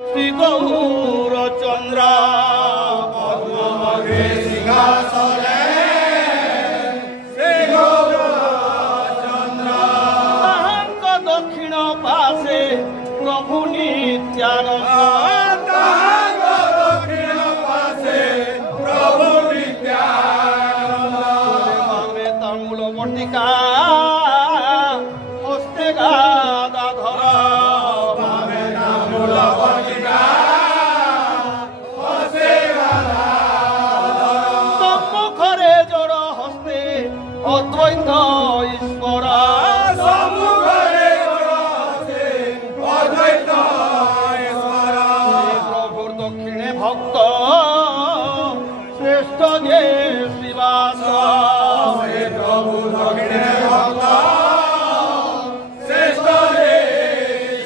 শ্রী গৌরচন্দ্র পদ্মমধ্যে সিংহাসনে শ্রী গৌরচন্দ্র তাহাঙ্ক দক্ষিণ পাশে প্রভু নিত্যানন্দ তাহাঙ্ক দক্ষিণ পাশে প্রভু নিত্যানন্দ বামে তাম্বুল বটিকা হস্তে গাদাধর বামে তাম্বুল বটিকা হস্তে গাদাধর সম্মুখরে জড় হস্তে অদ্বৈত ঈশ্বর সম্মুখরে জড় হস্তে অদ্বৈত ঈশ্বর প্রভুর দক্ষিণে ভক্ত শ্রেষ্ঠ যে শ্রীবাস প্রভু দক্ষিণে ভক্ত শ্রেষ্ঠ যে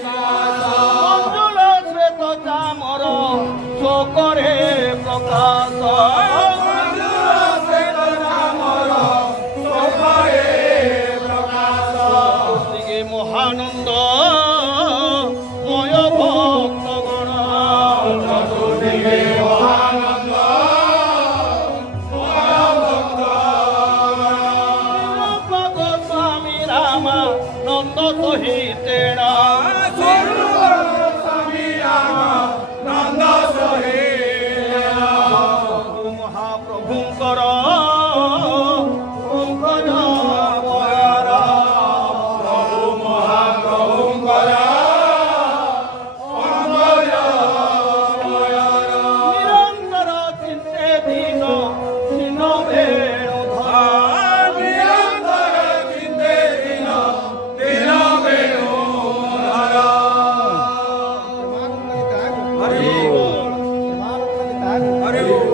মঞ্জুল শ্বেত চামর শোকরে প্রকাশ শ্বেত চামর শোকরে প্রকাশ দিকে মহানন্দ ময় ভক্তগণ চতুর্দিকে মহানন্দ গোস্বামী রামা নন্দ সহিতেণ স্বামী রামা নন্দ সহিতেণ মহাপ্রভুঙ্কর পঙ্কজ পয়ার প্রভু মহাপ্রভুঙ্কর পঙ্কজ পয়ার নিରନ୍ତର ଚିନ୍ତେ ଦୀନ ଦୀନ ବେଣୁଧର ନିରନ୍ତର ଚିନ୍ତେ ଦୀନ ଦୀନ ବେଣୁଧର ହରି ବୋଲ ହରି ବୋଲ